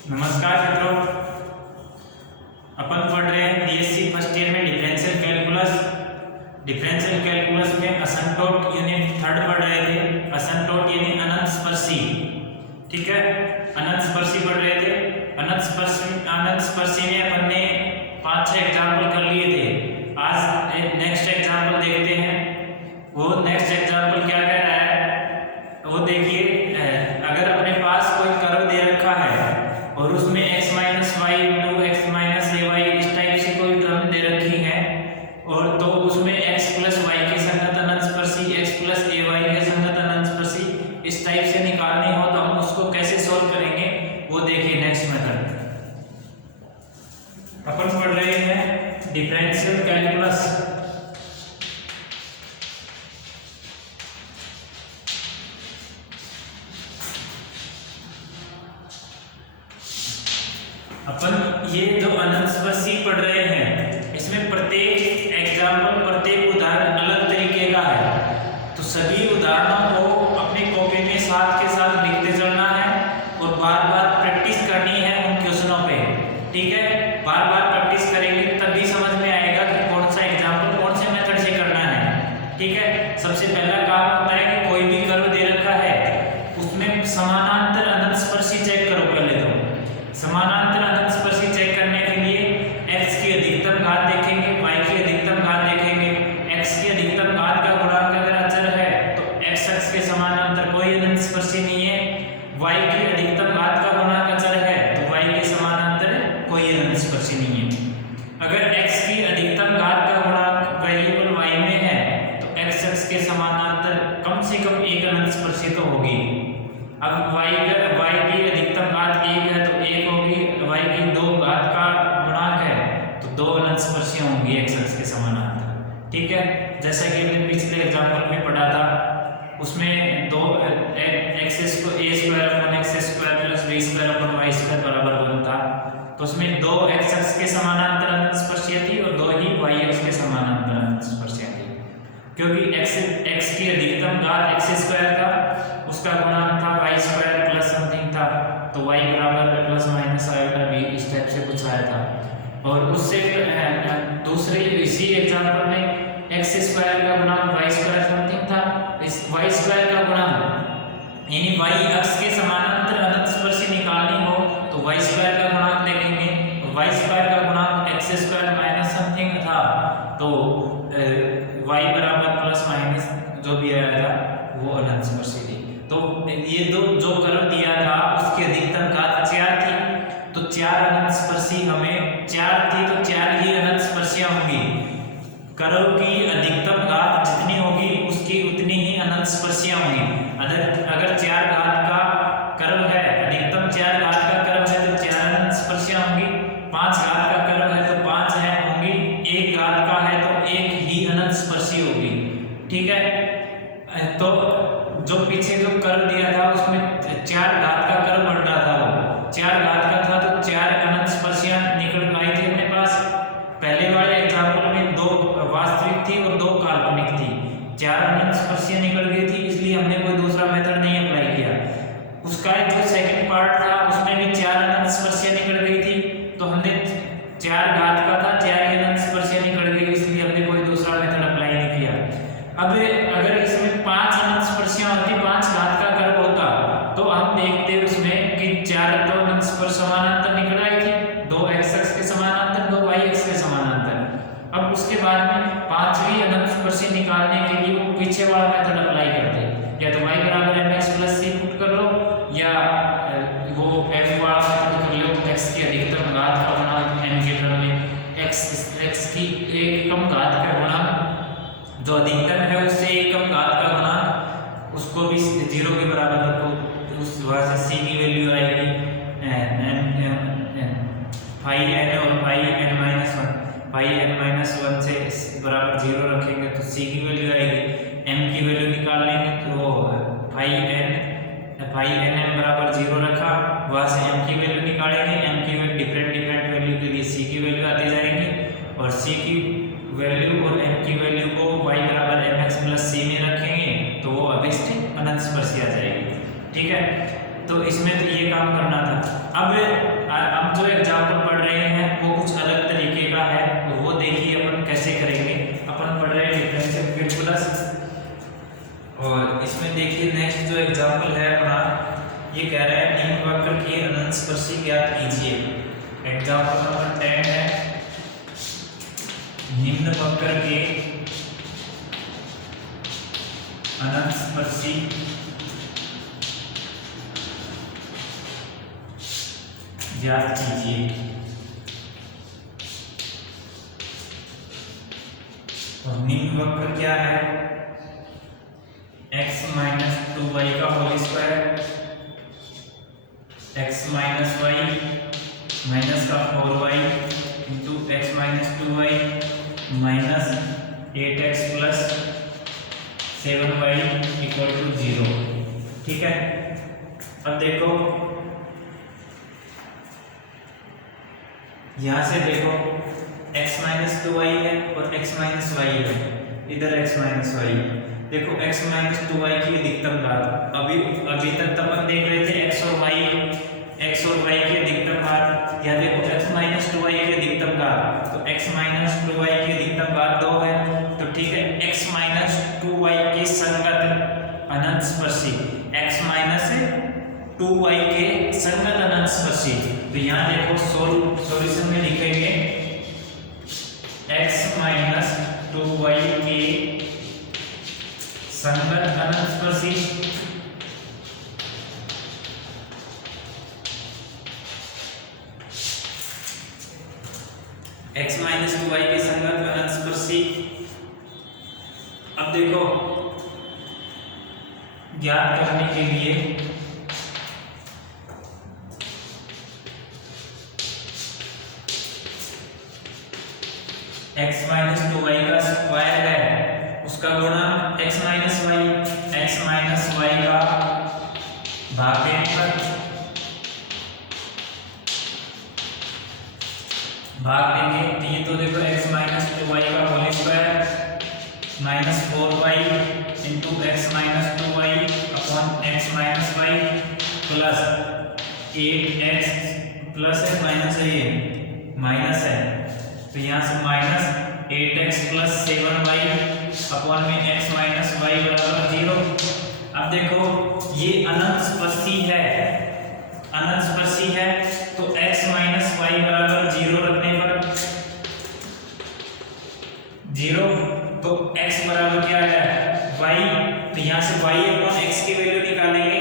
नमस्कार मित्रों, अपन पढ़ रहे हैं बीएससी फर्स्ट ईयर में डिफरेंशियल कैलकुलस। डिफरेंशियल कैलकुलस में असंतोष यूनिट थर्ड पढ़ रहे थे। असंतोष यानी अनंत स्पर्शी, ठीक है, अनंत स्पर्शी पढ़ रहे थे। अनंत स्पर्शी में अपन ने 5-6 एग्जाम्पल कर लिए थे। आज एक नेक्स्ट एग्जाम्पल देखते हैं। वो नेक्स्ट एग्जाम्पल क्या कह रहा है वो देखिए। अगर अपने पास कोई कर्व दे रखा है और उसमें x minus y into x minus a y इस टाइप से कोई टर्म दे रखी है, और तो उसमें x प्लस वाई के संगत अनंत स्पर्शी, x प्लस ए वाई के संगत अनंत स्पर्शी इस टाइप से निकालनी हो तो हम उसको कैसे सॉल्व करेंगे वो देखिए। नेक्स्ट मेथड अपन पढ़ रहे हैं डिफरेंशियल कैलकुलस। अपन ये जो अनंत स्पर्शी पढ़ रहे हैं इसमें प्रत्येक एग्जाम्पल, प्रत्येक उदाहरण अलग तरीके का है। तो सभी उदाहरणों को अपनी कॉपी में साथ के साथ लिखते चलना है और बार बार प्रैक्टिस करनी है उन क्वेश्चनों पे, ठीक है। बार बार प्रैक्टिस करेंगे तभी समझ में आएगा कि कौन सा एग्जाम्पल कौन से मेथड से करना है, ठीक है। सबसे पहला काम होता है कि कोई भी कर्व दे रखा है उसमें समानांतर अनंत स्पर्शी चेक करो। पहले तो समानांतर अनंत स्पर्शी चेक करने के लिए x की अधिकतम घात देखेंगे, y की अधिकतम घात देखेंगे। x की अधिकतम घात का गुणांक अगर अचर है तो x अक्ष के समानांतर कोई अनंत स्पर्शी नहीं है। y की अधिकतम घात का गुणांक अचर है तो y के समानांतर कोई अनंत स्पर्शी नहीं है। अगर x की अधिकतम घात का गुणांक वेरिएबल y में है तो x अक्ष के समानांतर कम से कम एक अनंत स्पर्शी तो होगी। अब y की अधिकतम घात 1 है तो 1 होगी, y की 2 घात का गुणांक है तो 2 अनंत स्पर्शियां होंगी x अक्ष के समानांतर, ठीक है। जैसा कि हमने पिछले एग्जांपल में पढ़ा था उसमें दो x को a square upon x square plus b square upon y square बराबर 1 था। तो उसमें 2 x अक्ष के समानांतर अनंत स्पर्शियां थी और 2 ही y अक्ष के समानांतर अनंत स्पर्शियां थी। क्योंकि x की अधिकतम घात x स्क्वायर था, उसका गुणांक था y स्क्वायर प्लस समथिंग था, तो y बराबर प्लस माइनस आयोटा b इस टाइप से कुछ आया था। और उससे दूसरे इसी एग्जांपल में x स्क्वायर का गुणांक y स्क्वायर समथिंग था। इस y स्क्वायर का गुणांक यानी y अक्ष के समानांतर अनंत स्पर्शी निकालनी हो तो y स्क्वायर का गुणांक देखेंगे। y स्क्वायर का गुणांक x स्क्वायर माइनस समथिंग था तो y बराबर प्लस माइनस जो भी आया था वो अनंत स्पर्शी थी। तो ये दो जो कर्व दिया था उसकी अधिकतम घात 4 थी तो 4 अनंत स्पर्शी हमें 4 थी तो 4 ही अनंत स्पर्शियां होंगी। कर्व की अधिकतम घात जितनी होगी उसकी उतनी ही अनंत स्पर्शियां होंगी। अगर 4 घात का कर्व है, अधिकतम 4 घात का कर्व है तो 4 अनंत स्पर्शियां होंगी। 5 घात का कर्व है तो 5 है होंगी। 1 घात का है तो 1 ही अनंत स्पर्शी होगी, ठीक है। तो जो पीछे जो कर्व दिया था उसमें 4 घात का कर्व बन रहा था, वो 4 घात का था तो 4 अनंत स्पर्शियां निकल आई थी अपने पास। पहले वाले एग्जांपल में 2 वास्तविक थी और 2 काल्पनिक थी। 4 अनंत स्पर्शियां निकल गई थी इसलिए हमने कोई दूसरा मेथड नहीं अप्लाई किया। उसका जो सेकंड पार्ट था उसमें भी 4 अनंत स्पर्शियां निकल गई थी तो हमने 4 घात का था, 4 ही अनंत स्पर्शियां निकल गई इसलिए हमने कोई दूसरा मेथड अप्लाई नहीं किया। अब अगर इसमें 5 अनंत स्पर्शियां होती, 5 घात का कर्व होता तो हम देखते उसमें कि 4 तो अनंत स्पर्श समानांतर निकल आई थी, 2 x अक्ष के समानांतर, 2 y अक्ष के समानांतर। अब उसके बाद में 5वीं अनंत स्पर्शी निकालने के लिए वो पीछे वाला मेथड अप्लाई करते, या तो y बराबर mx प्लस c पुट कर लो या वो f वाला मेथड कर लो। x की अधिकतम घात का गुणांक n के टर्म में x की एक कम घात का गुणांक जो अधिकतम है उससे एक कम घात का गुणांक उसको भी 0 के बराबर रखो। उस वजह से c की वैल्यू आएगी फाई n और phi n minus 1। Phi n minus 1 से बराबर 0 रखेंगे तो c की वैल्यू आएगी। m की वैल्यू निकाल लेंगे तो फाई n बराबर 0 रखा, वहाँ से m की वैल्यू निकालेंगे। m की वैल्यू डिफरेंट वैल्यू के लिए c की वैल्यू आती जाएंगी और c की वैल्यू और m की वैल्यू को y बराबर mx प्लस c में रखेंगे तो वो अभिष्ट अनंत स्पर्शी आ जाएगी, ठीक है। तो इसमें तो ये काम करना था। अब जो एग्जाम्पल पढ़ रहे हैं वो कुछ अलग तरीके का है, और वो देखिए अपन कैसे करेंगे। अपन पढ़ रहे हैं डिफरेंशियल कैलकुलस, और इसमें देखिए नेक्स्ट जो एग्जाम्पल है अपना, ये कह रहा है निम्न वक्र की अनंत स्पर्शी ज्ञात कीजिए। एग्जाम्पल नंबर 10 है, निम्न वक्र के अनंत स्पर्शी ज्ञात कीजिए। और निम्न वक्र क्या है? x माइनस 2y का whole square, x minus y minus का 4y into x minus 2y minus 8x plus 7y equal to 0। ठीक है, अब देखो यहां से देखो x माइनस 2y है और x माइनस वाई है, इधर x माइनस वाई। देखो x माइनस 2y की अधिकतम घात, अभी तक अपन देख रहे थे x और y की अधिकतम घात, या देखो x माइनस 2y की अधिकतम घात, तो x माइनस 2y की अधिकतम घात 2 है, तो ठीक है x माइनस 2y की संगत अनंत स्पर्शी, x माइनस 2y के संगत अनंत स्पर्शी। तो यहाँ देखो सॉल्यूशन में लिखेंगे x माइनस 2y के संगत अनंत स्पर्शी x माइनस 2y के संगत अनंत स्पर्शी। अब देखो ज्ञात करने के लिए x माइनस 2y का स्क्वायर है, उसका गुणा x माइनस y का भाग देने पर भाग देंगे, तो ये तो देखो x माइनस 2y का whole square minus 4y into x minus 2y upon x minus y plus 8x plus है माइनस है, ये माइनस है, तो यहाँ से minus 8x plus 7y upon में x माइनस वाई बराबर 0। अब देखो ये अनंत स्पर्शी है, तो x माइनस वाई बराबर 0 रखने पर 0, तो x बराबर क्या है y, तो यहाँ से y अपॉन x की वैल्यू निकालेंगे,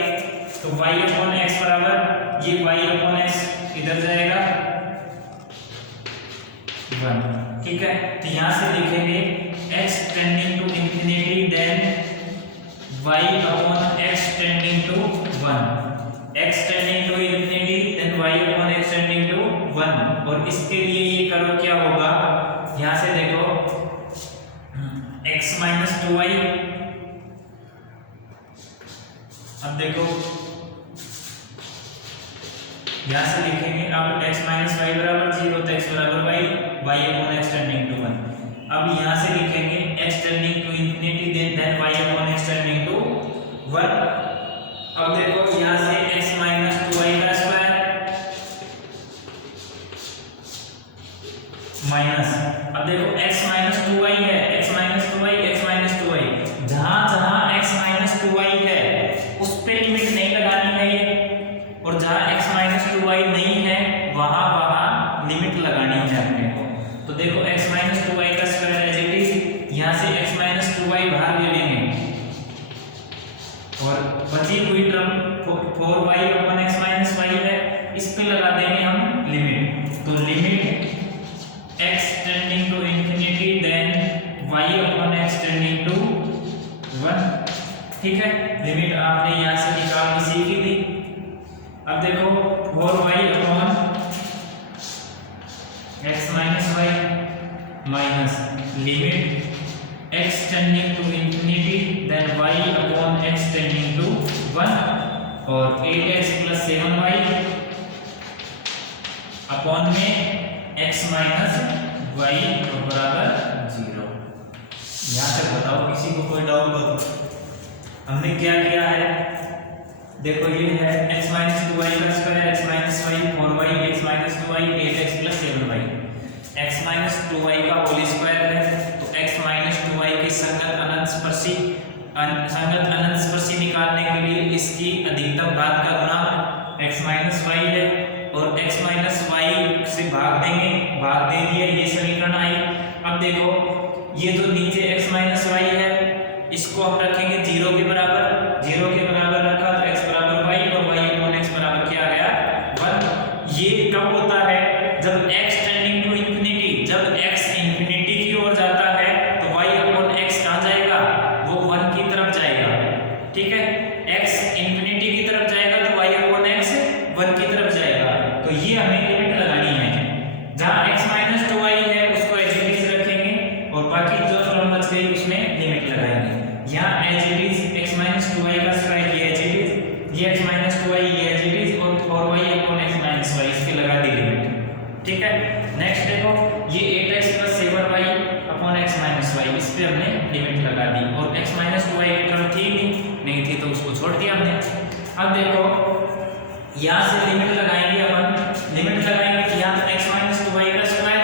तो y अपॉन x बराबर ये y अपॉन x इधर जाएगा 1। ठीक है, तो यहाँ से लिखेंगे x tending to infinity then y upon x tending to 1, x tending to infinity then y upon x tending to 1। और इसके लिए ये करो क्या होगा, यहाँ से देखो x माइनस 2y, अब देखो यहाँ से लिखेंगे अब x माइनस वाई बराबर 0, तो x बराबर y upon x tending to 1। अब यहाँ से लिखेंगे x tending to infinity then y upon x tending to 1। अब देखो यहाँ से x माइनस 2y का स्क्वायर माइनस, अब देखो x माइनस 2y है, x माइनस 2y, जहाँ x माइनस 2y है उस पे लिमिट नहीं लगानी है ये, और जहाँ x माइनस 2y नहीं है वहाँ लिमिट लगानी है अपने को। तो देखो x माइनस 2y का स्क्वायर एज इट इज, यहाँ से x माइनस 2y बाहर ले लेंगे, और बची हुई term 4y upon x minus y है, इस पे लगा देंगे हम लिमिट, तो limit x tending to infinity then y upon x tending to 1। ठीक है, लिमिट आपने यहाँ से निकाल के सीखी थी। अब देखो 4y upon x minus y minus limit x tending to infinity then y upon x tending to 1, और 8x प्लस 7y अपॉन में x माइनस वाई बराबर 0। यहाँ तक बताओ, किसी को कोई डाउट हो? हमने क्या किया है, देखो ये है x माइनस 2y का square, x minus y 4y, x minus 2y 8x plus 7y। x minus 2y का होल स्क्वायर है, तो x माइनस 2y की संगत अनंत स्पर्शी निकालने के लिए इसकी अधिकतम घात का गुणा x माइनस y है, और x माइनस y से भाग देंगे, भाग दे दिया, ये समीकरण आई। अब देखो ये जो नीचे x माइनस y है इसको हम रखेंगे 0 के बराबर, 0 के बराबर रखा तो x बराबर y और y अपॉन x बराबर क्या आ गया 1। ये कब होता है जब x टेंडिंग टू इंफिनिटी, जब x इंफिनिटी की ओर जाता है तो y अपॉन x कहां जाएगा, वो 1 की तरफ जाएगा। ठीक है, x इंफिनिटी की तरफ जाएगा तो y अपॉन x 1 की तरफ जाएगा। तो ये हमें लिमिट लगानी है, जहां x माइनस 2y है उसको एज इट इज रखेंगे और बाकी जो टर्म बच गई उसमें लिमिट लगाएंगे। यहाँ as it is x minus 2y का स्क्वायर, ये एज इट इज, ये x माइनस 2y ये एज इट इज, और 4y upon x minus y इसकी लगा दी लिमिट। ठीक है, नेक्स्ट देखो ये 8x plus 7y upon x minus y, इस पे हमने लिमिट लगा दी, और x माइनस 2y की टर्म थी नहीं थी तो उसको छोड़ दिया हमने। अब देखो यहाँ से लिमिट लगाएंगे, अपन लिमिट लगाएंगे कि यहाँ x माइनस 2y का square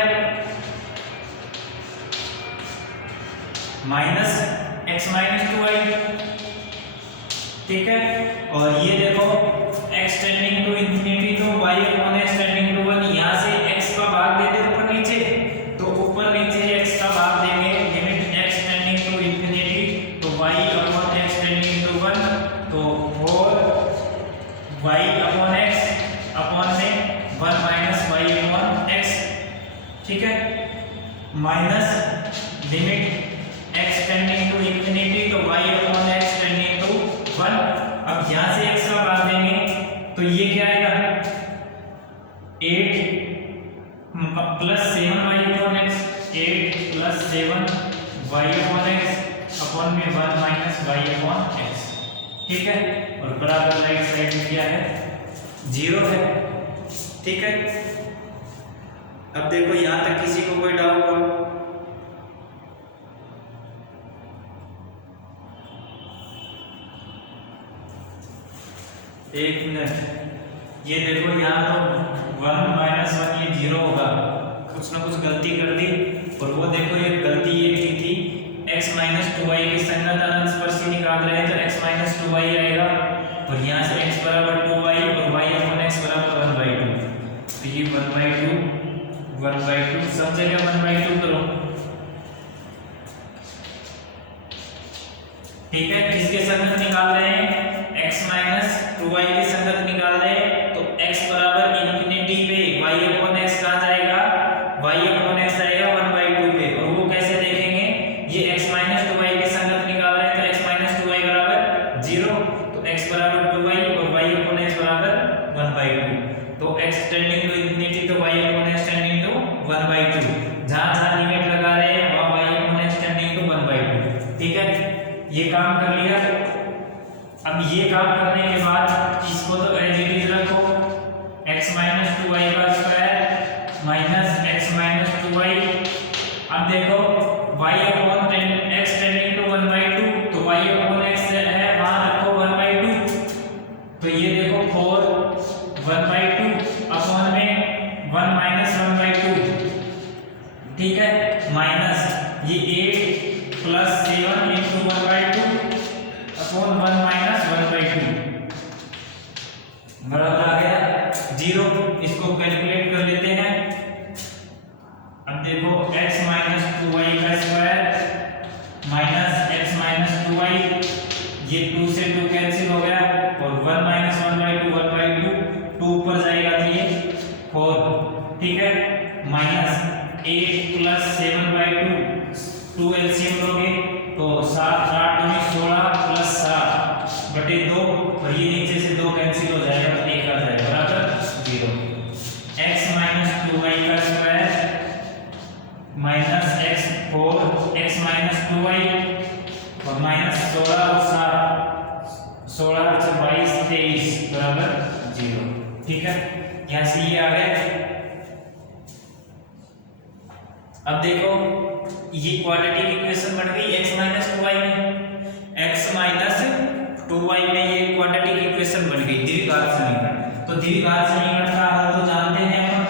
minus x minus 2y। ठीक है, और ये देखो x टेंडिंग टू इंफिनिटी तो y upon x tending to 1, यहाँ से x का भाग दे दे ऊपर नीचे, तो ऊपर नीचे x का भाग देंगे, limit x tending to infinity तो y upon x tending to 1, तो 4 y अपॉन x अपॉन में 1 माइनस y अपॉन x। ठीक है, minus limit x tending to infinity तो y upon x tending to 1। अब यहाँ से x का भाग देंगे तो ये क्या आएगा 8 plus 7y upon x, 8 plus 7y upon x upon में 1 माइनस y अपॉन x। ठीक है, और बराबर राइट साइड में क्या है 0 है। ठीक है, अब देखो यहाँ तक किसी को कोई डाउट हो? एक मिनट, ये देखो यहाँ तो 1 माइनस 1 ये 0 होगा, कुछ ना कुछ गलती कर दी, और वो देखो ये गलती ये की थी x माइनस 2y की संगत अनंत स्पर्शी निकाल रहे हैं तो x माइनस 2y आएगा, और यहाँ से x बराबर 2y और y अपॉन x बराबर 1/2, तो ये 1/2 सब जगह 1/2 करो। ठीक है, किसके संगत निकाल रहे हैं x माइनस 2y की संगत निकाल रहे हैं, तो x बराबर इंफिनिटी पे y अपॉन x कहाँ जाएगा, y अपॉन x जाएगा 1/2 पे, और वो कैसे देखेंगे, ये x माइनस 2y की संगत निकाल रहे हैं तो x माइनस 2y बराबर 0, तो x बराबर 2y और y अपॉन x बराबर 1/2, तो x टेंडिंग टू इंफिनिटी तो y upon x tending to 1/2, जहाँ जहाँ लिमिट लगा रहे हैं वहाँ y upon x tending to 1/2। ठीक है, ये काम कर लिया। अब ये काम करने के बाद इसको तो एज इट इज रखो, x माइनस 2y का square minus x minus 2y। अब देखो y upon x tending to 1/2, तो y अपॉन x है वहां रखो 1/2, तो ये देखो 4 1/2 अपॉन में 1 माइनस 1/2। ठीक है, माइनस ये 8 प्लस 7 इंटू 1/2 अपॉन 1 माइनस 1/2 बराबर आ गया 0। इसको कैलकुलेट कर लेते हैं। अब देखो x माइनस 2y का square minus x minus 2y, ये 2 से 2 कैंसिल हो गया, और 1 माइनस 1/2 2 ऊपर जाएगा तो ये 4। ठीक है, माइनस 8 प्लस 7/2 2 एलसीएम लोगे तो 7 8 दूनी 16 प्लस 7/2, और ये नीचे से 2 कैंसिल हो जाएगा तो 1 आ जाएगा बराबर 0। x माइनस 2y का square minus x minus 2y और माइनस 16 और 7 16 22 23 बराबर 0। ठीक है, यहाँ से ये आ गया। अब देखो ये क्वाड्रेटिक इक्वेशन बन गई x माइनस 2y में, x माइनस 2y में ये क्वाड्रेटिक इक्वेशन बन गई द्विघात समीकरण। तो द्विघात समीकरण का हल तो जानते हैं हम,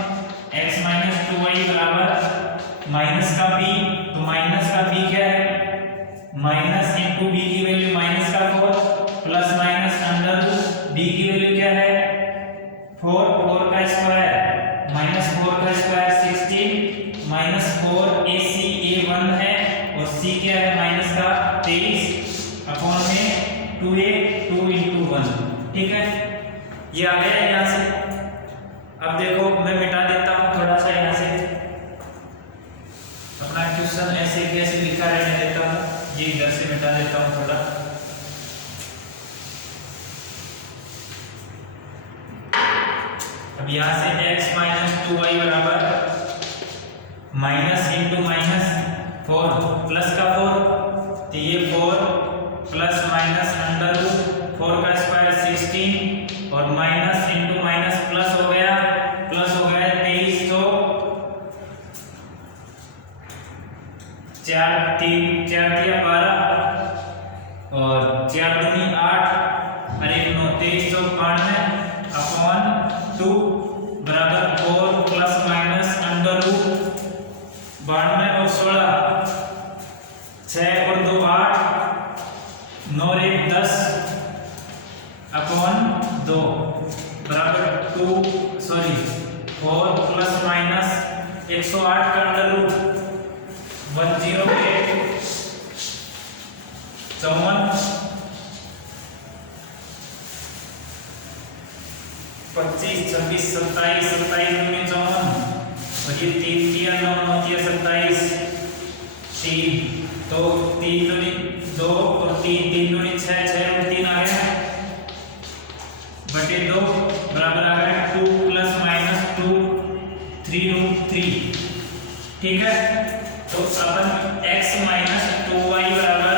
x माइनस 2y बराबर माइनस का b। तो माइनस का b क्या है, माइनस इंटू b की वैल्यू माइनस का 4 plus minus under root b की वैल्यू क्या है 4, 4 का स्क्वायर माइनस 4 का स्क्वायर 16 माइनस 4 ac a1 है और c क्या है माइनस का 23 अपॉन में 2a 2 into 1। ठीक है, ये आ गया यहाँ से। अब देखो मैं मिटा देता हूँ थोड़ा सा यहाँ से, अपना क्वेश्चन ऐसे कैसे लिखा रहने देता हूँ, ये इधर से मिटा देता हूँ थोड़ा। अब यहाँ से x माइनस 2y बराबर माइनस इंटू माइनस 4 प्लस का 4, तो ये 4 प्लस माइनस अंडर रूट 4 का स्क्वायर 16 और माइनस इंटू माइनस प्लस हो गया 23। तो 4 3 4 दिया 12 और 4 दूनी 8 और 1 9 23 तो 92 अपॉन 2 बराबर 4 प्लस माइनस अंडर रूट 92 और 16 6 और 2 8 9 और 1 10 अपॉन 2 बराबर 4 प्लस माइनस 108 का अंडर रूट 108 54 25 26 27 27 में 54 और ये 3 3 9 9 27 3 तो 3 दूनी 2 और 3 3 दूनी 6 6 और 3 आ गया बटे 2 बराबर आ गया 2 प्लस माइनस 2 3 रूट 3। ठीक है, तो अपन x माइनस 2y बराबर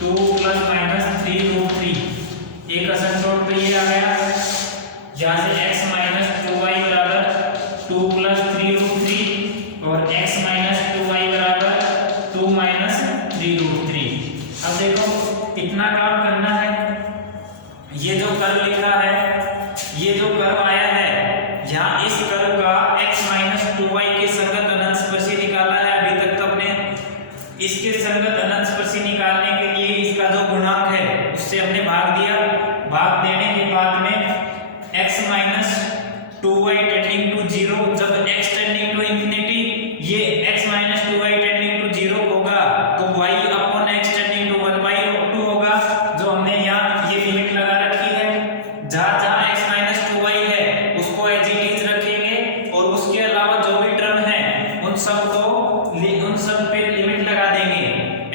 2 प्लस माइनस 3 रूट 3 एक असंतोष पे ये आ गया, यहाँ से x माइनस 2y बराबर 2 प्लस 3 रूट 3 और x माइनस 2y बराबर 2 माइनस 3 रूट 3। अब देखो इतना काम करना है, ये जो कर्व लिखा है, ये जो कर्व आया है यहाँ इस कर्व का x माइनस 2y के संगत अनंत स्पर्शी निकाला है। अभी तक तो अपने इसके संगत अनंत स्पर्शी निकालने के लिए इसका जो गुणांक है उससे हमने भाग दिया। भाग देने के बाद में x minus 2y tending to 0, जब x टेंडिंग टू इंफिनिटी ये x minus 2y tending to 0 होगा तो y upon x tending to 1/2 होगा, जो हमने यहाँ ये लिमिट लगा रखी है। जहाँ जहाँ x माइनस 2y है उसको एज इट इज रखेंगे और उसके अलावा जो भी टर्म है उन सब पे लिमिट लगा देंगे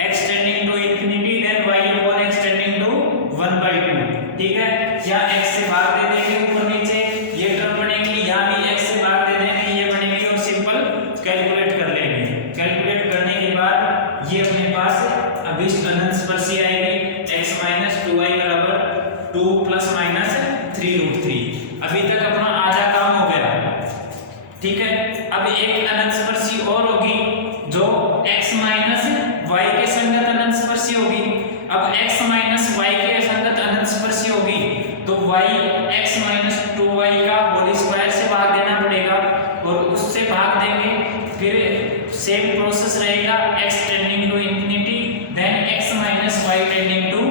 x tending to infinity then y upon x tending to 1/2। ठीक है, या x से भाग दे देंगे ऊपर नीचे ये टर्म बनेगी, यहाँ भी x से भाग दे देंगे ये बनेगी और सिंपल कैलकुलेट कर लेंगे। कैलकुलेट करने के बाद ये अपने पास अभिष्ट अनंत स्पर्शी आएगी x माइनस 2y बराबर 2 प्लस माइनस 3 रूट 3। अभी तक अपना आधा काम हो गया। ठीक है, अब एक अनंत स्पर्शी और होगी जो x माइनस y के संगत अनंत स्पर्शी होगी। अब x माइनस y के संगत अनंत स्पर्शी होगी तो y x माइनस 2y का होल स्क्वायर से भाग देना पड़ेगा और उससे भाग देंगे, फिर सेम प्रोसेस रहेगा x tending to infinity then x minus y tending to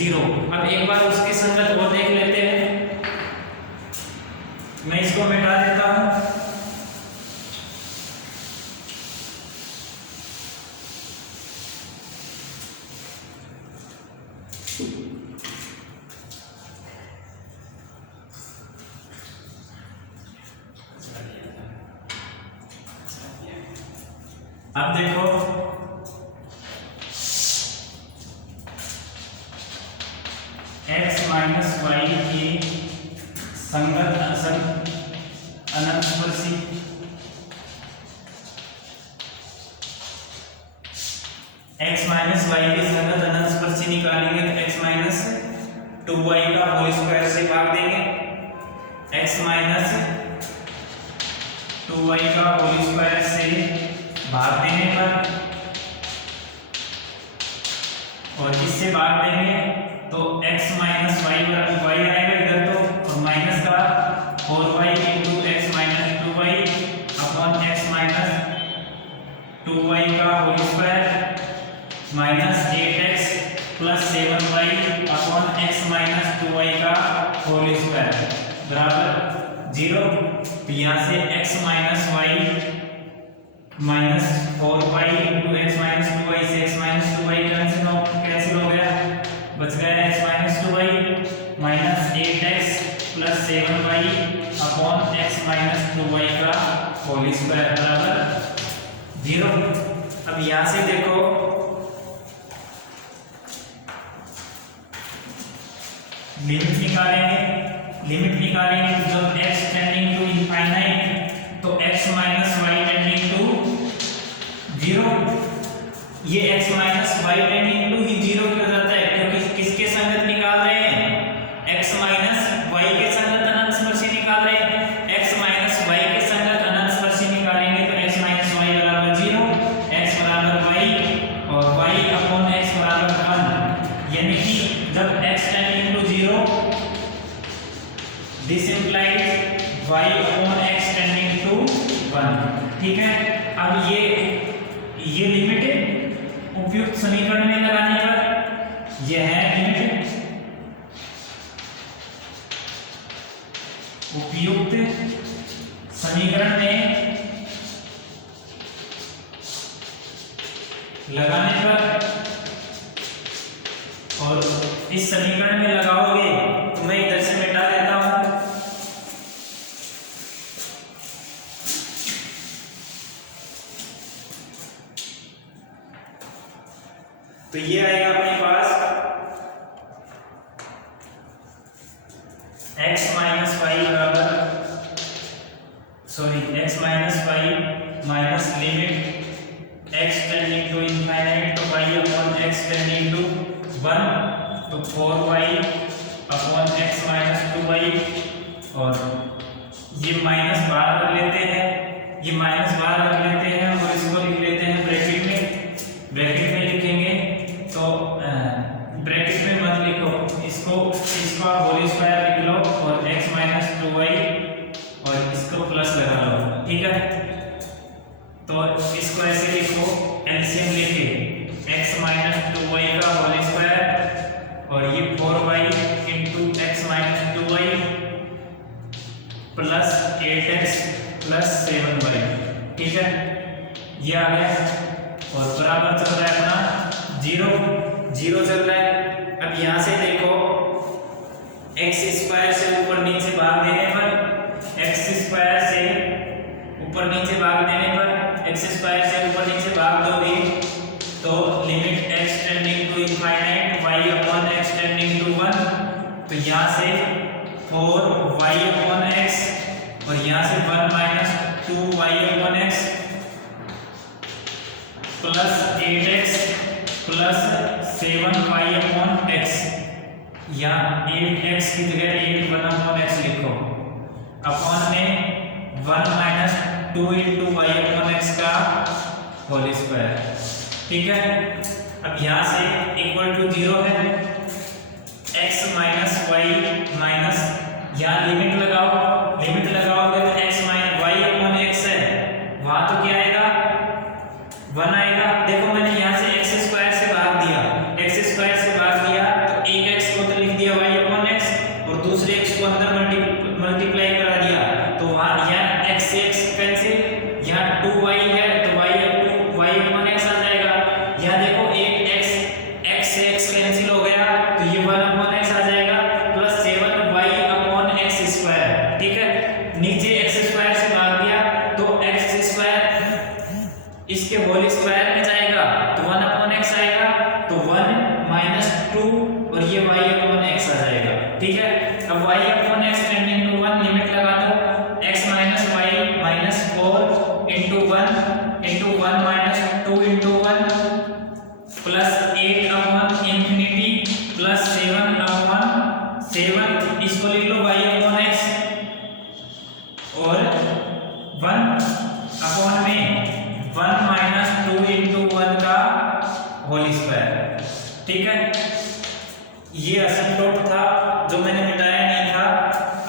0। अब एक बार उसके संगत और देख लेते हैं, मैं इसको मिटा देता हूं। अब देखो x माइनस y की संगत अनंत स्पर्शी x माइनस y की संगत अनंत स्पर्शी निकालेंगे तो x माइनस 2y का होल स्क्वायर से भाग देंगे। x माइनस 2y का होल स्क्वायर से भाग देने पर और इससे भाग देंगे तो x माइनस वाई आएगा इधर तो, और माइनस का 4y into x minus 2y upon x minus 2y का whole square minus 8x plus 7y upon x minus 2y का होल स्क्वायर बराबर 0। तो यहाँ से x minus y minus 4y into x minus 2y से x minus 2y cancel हो गया, बच गया x minus 2y minus 8x plus 7y upon x minus 2y का होल स्क्वायर बराबर 0। अब यहाँ से देखो लिमिट निकालेंगे तो जब x टेंडिंग टू इनफाइनाइट तो x minus y tending to 0, ये x minus y tending to ही 0 क्यों जाता है, क्योंकि किसके संगत निकाल रहे हैं, x माइनस वाई के संगत अनंत स्पर्शी निकाल रहे हैं। x माइनस वाई के संगत अनंत स्पर्शी निकालेंगे तो x माइनस वाई बराबर 0, x बराबर y और y अपॉन x बराबर 1, यानी कि जब x tending to 0 this implies y upon x tending to 1। ठीक है, अब ये लिमिट है उपयुक्त समीकरण में लगाने पर, यह है लिमिट उपयुक्त समीकरण में लगाने पर, और इस समीकरण में लगाओगे तो मैं इधर से मिटा देता हूं, तो ये आएगा अपने पास x माइनस वाई बराबर x minus y minus limit x tending to infinite तो y upon x tending to 1 तो 4y upon x minus 2y, और ये माइनस बाहर रख लेते हैं, ये माइनस बाहर रख लेते हैं और इसको लिख लेते हैं ब्रैकेट में लिखेंगे तो ब्रैकेट में मत लिखो, इसको होल स्क्वायर लिख लो और x माइनस 2y और इसको प्लस लगा लो। ठीक है, तो इसको ऐसे लिखो, एलसीएम लेके x माइनस 2y का होल स्क्वायर और ये 4y into x minus 2y plus 8x plus 7y। ठीक है, ये आ गया और बराबर चल रहा है अपना 0 चल रहा है। अब यहाँ से देखो x स्क्वायर से ऊपर नीचे भाग देने पर, x स्क्वायर से ऊपर नीचे भाग देने पर, x स्क्वायर से ऊपर नीचे भाग दोगे तो limit x tending to infinite y upon x tending to 1, तो यहाँ से 4y अपॉन x और यहाँ से 1 minus 2y upon x plus 8x plus 7y upon x, यहाँ 8x की जगह 8 1 अपॉन x लिखो, अपॉन में 1 minus 2 into y upon x का होल स्क्वायर। ठीक है, अब यहाँ से इक्वल टू 0 है, x माइनस वाई माइनस, यहाँ लिमिट लगाओगे तो x minus y upon x है, वहां तो क्या आएगा 1 आएगा। देखो मैंने यहाँ से x स्क्वायर से भाग दिया, तो एक x को तो लिख दिया y अपॉन x और दूसरे x को अंदर मल्टीप्लाई करा दिया, तो वहां यहाँ x से x कैंसिल, यहाँ 2y है तो y अपॉन x आ जाएगा। यहाँ देखो 8x से x कैंसिल हो गया तो ये 1 अपॉन x आ जाएगा plus 7y upon x square. ठीक है, नीचे x स्क्वायर से भाग दिया तो x स्क्वायर इसके होल स्क्वायर में जाएगा तो 1 अपॉन x आएगा, तो 1 माइनस 2 और ये y अपॉन x आ जाएगा। ठीक है, अब y upon x tending to 1 limit लगा दो, x minus y minus 4 into 1 minus 2 into 1 plus 8 upon infinity plus 7 upon 7, इसको लिख लो y अपॉन x और 1 अपॉन में 1 माइनस 2 इंटू 1 का होल स्क्वायर। ठीक है, ये असिम्प्टोट था जो मैंने मिटाया नहीं था,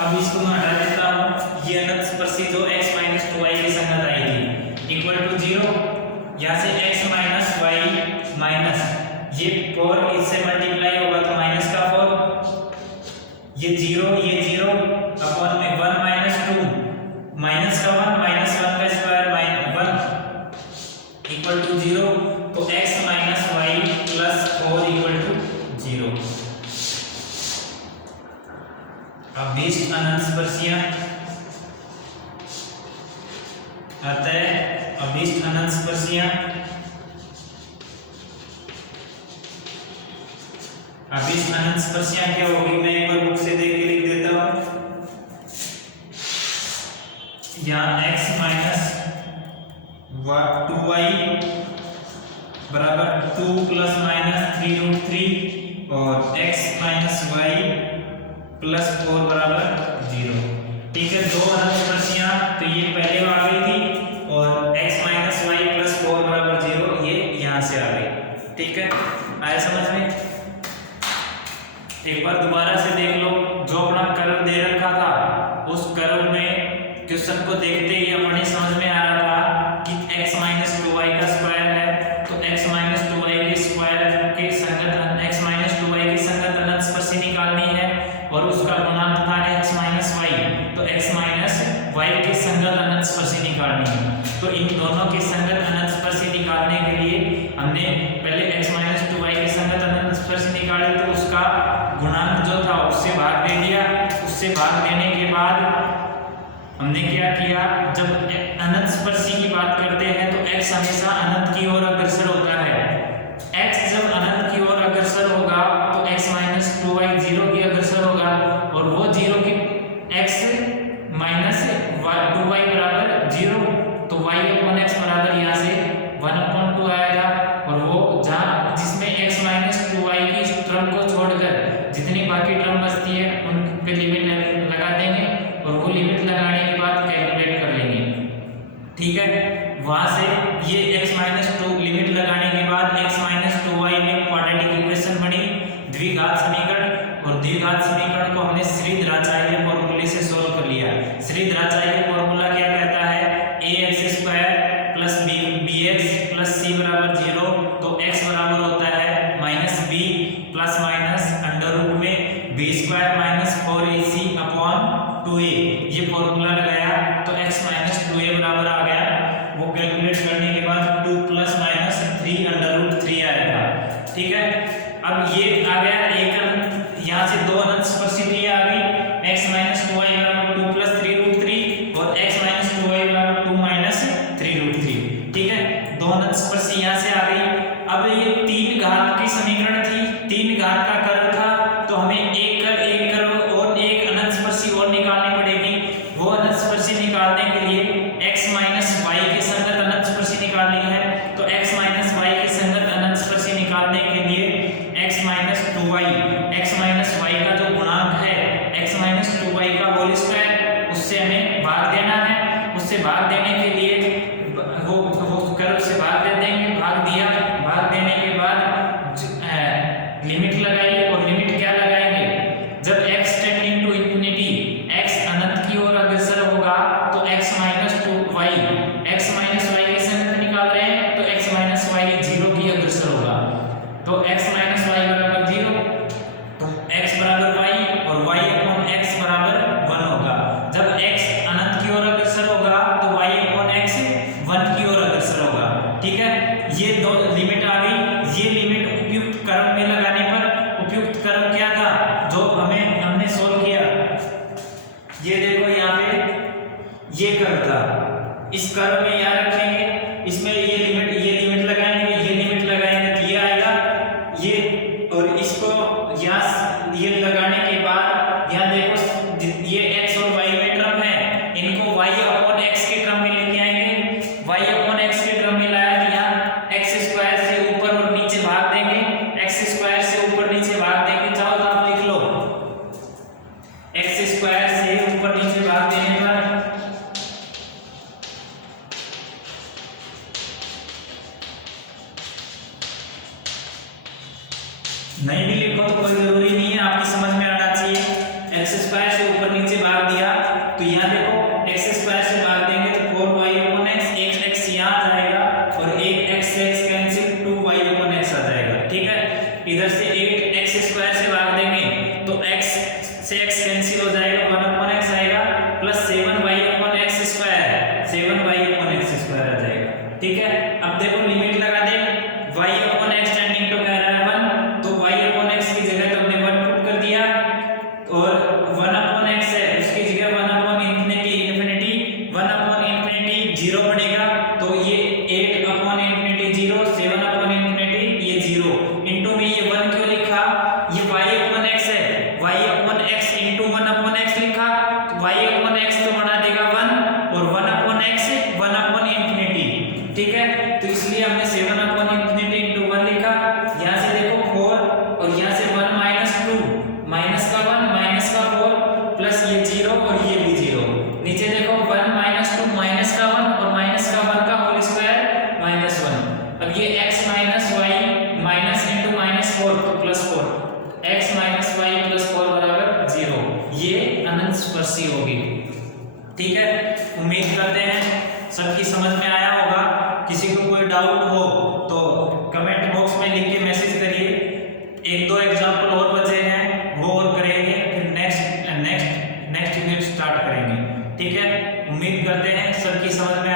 अब इसको मैं हटा देता हूँ। ये अनंत स्पर्शी जो x माइनस 2y की संगत आई थी इक्वल टू 0, यहाँ से x माइनस वाई माइनस ये 4 इससे मल्टीप्लाई होगा तो माइनस का 4, ये 0 अपॉन में 1 माइनस 2 माइनस का 1 माइनस 1 का स्क्वायर माइनस 1 इक्वल टू 0, तो x minus y plus 4 equal to 0। अभीष्ट अनंत स्पर्शियां अतः अभीष्ट अनंत स्पर्शियां क्या होगी, मैं एक बार बुक से देख के लिख देता हूं। यहाँ x माइनस 2y बराबर 2 प्लस माइनस 3√3 और x माइनस वाई प्लस 4 बराबर 0। ठीक है, दो अनंत स्पर्शियां तो ये पहले आ गई थी और x माइनस वाई प्लस 4 बराबर 0 ये यहाँ से आ गई। ठीक है, आया समझ में? एक बार दोबारा से देख लो, जो अपना कर्व दे रखा था उस कर्व में क्वेश्चन को देखते ही अपने समझ में आ रहा था कि x माइनस 2y का स्क्वायर है, तो x माइनस 2y के स्क्वायर के संगत x माइनस 2y की संगत अनंत स्पर्शी निकालनी है और उसका गुणांक था x माइनस वाई, तो x माइनस वाई के संगत अनंत स्पर्शी निकालनी है। तो इन दोनों के संगत अनंत स्पर्शी निकालने के लिए हमने पहले x माइनस 2y के संगत अनंत स्पर्शी निकाली, तो उसका गुणांक जो था उससे भाग दे दिया। उससे भाग देने के बाद हमने क्या किया, जब अनंत स्पर्शी की बात करते हैं तो x हमेशा अनंत की ओर अग्रसर होता है। x जब अनंत की ओर अग्रसर होगा तो x माइनस 2y 0 की अग्रसर होगा और वो 0 की x माइनस 2y बराबर 0, तो y अपॉन x बराबर यहाँ से 1/2 आएगा और वो जहाँ जिसमें x माइनस 2y की टर्म को छोड़कर जितनी बाकी टर्म बचती है उन पे लिमिट लगा देंगे और वो लिमिट लगाने के बाद कैलकुलेट कर लेंगे। ठीक है, वहां से ये x माइनस 2 लिमिट लगाने के बाद x माइनस 2y में क्वाड्रेटिक इक्वेशन बनी, द्विघात समीकरण, और द्विघात समीकरण को हमने श्रीधराचार्य फॉर्मूले से सोल्व कर लिया। श्रीधराचार्य फॉर्मूला क्या कहता है, ax square plus bx plus c बराबर 0, तो x बराबर होता है minus b plus minus under root में b square minus 4ac upon 2a, ये फॉर्मूला लगाया तो x माइनस 2a बराबर आ गया। वो कैलकुलेट करने के बाद 2 प्लस माइनस 3 अंडर रूट 3 आएगा। ठीक है, अब ये आ गया एक, यहाँ से दो अनंत स्पर्शी आ गई, x माइनस 2y बराबर 2 प्लस 3√3 और x माइनस 2y बराबर 2 माइनस 3√3। ठीक है, दो अनंत स्पर्शी यहाँ से आ गई। अब ये 3 घात की समीकरण थी, 3 घात का कर्व था, तो हमें एक कर्व और एक अनंत स्पर्शी और निकालनी पड़ेगी। वो अनंत स्पर्शी निकालने के लिए x माइनस वाई के संगत अनंत स्पर्शी निकालनी है, तो x माइनस वाई के संगत अनंत स्पर्शी निकालने के लिए x minus 2y, x minus y का जो गुणांक है x माइनस 2y का होल स्क्वायर, उससे हमें भाग देना है। उससे भाग देने के लिए वो कर्व से भाग दे देंगे, भाग दिया, भाग देने के बाद लिमिट लगाई और लिमिट क्या लगाएंगे, जब x tending to infinity, x अनंत की ओर अग्रसर होगा तो x minus 2y, x minus y के संगत निकाल रहे हैं तो x माइनस वाई 0 की अग्रसर होगा, तो x माइनस वाई बराबर 0, तो x बराबर y और y अपॉन x बराबर 1 होगा। जब x अनंत की ओर अग्रसर होगा तो y अपॉन x 1 की ओर अग्रसर होगा। ठीक है, ये दो लिमिट आ गई। ये लिमिट उपयुक्त कर्व में लगाने पर, उपयुक्त कर्व क्या था जो हमने सोल्व किया, ये देखो यहाँ पे ये कर्व था, इस कर्व में यहाँ रखेंगे, इसमें ये लिमिट लगाएंगे, ये लिमिट लगाएंगे तो ये आएगा ये, और इसको यहाँ ये लगाने के बाद यहाँ देखो ये x और y में टर्म है, इनको y अपॉन x के टर्म में लेके आएंगे, y अपॉन x के टर्म में लाया तो यहाँ x स्क्वायर से ऊपर और नीचे भाग देंगे, x स्क्वायर से ऊपर नीचे भाग देंगे, चाहो तो आप लिख लो x स्क्वायर से ऊपर नीचे भाग देने पर नहीं भी लिखो तो कोई जरूरी नहीं है, तो यहाँ देखो एक्स स्क्वायर से भाग देंगे तो 4y अपॉन एक्स, एक एक्स यहाँ आ जाएगा और एक एक्स से x cancel 2y upon x आ जाएगा। ठीक है, इधर से 8x स्क्वायर से भाग देंगे तो x से x कैंसिल हो जाएगा, 1 अपॉन एक्स आएगा plus 7y upon x square, 7y upon x square आ जाएगा। ठीक है, अब देखो लिमिट लगा दे, y upon x tending to कह रहा है 1, तो y अपॉन एक्स की जगह तो हमने 1 पुट कर दिया और 1 अपॉन एक्स है उसकी जगह 1 अपॉन इंफिनिटी, 1 अपॉन इंफिनिटी 0 बनेगा, तो ये 8 अपॉन इंफिनिटी 0, 7 अपॉन इंफिनिटी ये 0 इनटू में ये 1 क्यों लिखा, ये y अपॉन x है, y upon x into 1 upon x लिखा, तो y अपॉन x तो बना देगा 1 और 1 अपॉन x 1 अपॉन इंफिनिटी। ठीक है, तो इसलिए हमने 7 अपॉन इंफिनिटी इनटू 1 लिखा। यहां से देखो 4 और यहां से 1 माइनस 2, माइनस का 1 माइनस का 4 प्लस ये 0 और ये भी 0, नीचे देखो 1 माइनस 2 माइनस का 1 और माइनस का 1 का होल स्क्वायर माइनस 1। अब ये x minus y minus into minus 4 तो plus 4, x minus y plus 4 बराबर 0, ये अनंत स्पर्शी होगी। ठीक है, उम्मीद करते हैं सबकी समझ में आया होगा। किसी को कोई डाउट हो तो कमेंट बॉक्स में लिख के मैसेज करिए। एक दो एग्जाम्पल और बचे हैं वो और करेंगे, फिर नेक्स्ट यूनिट स्टार्ट करेंगे। ठीक है, उम्मीद करते हैं सबकी समझ में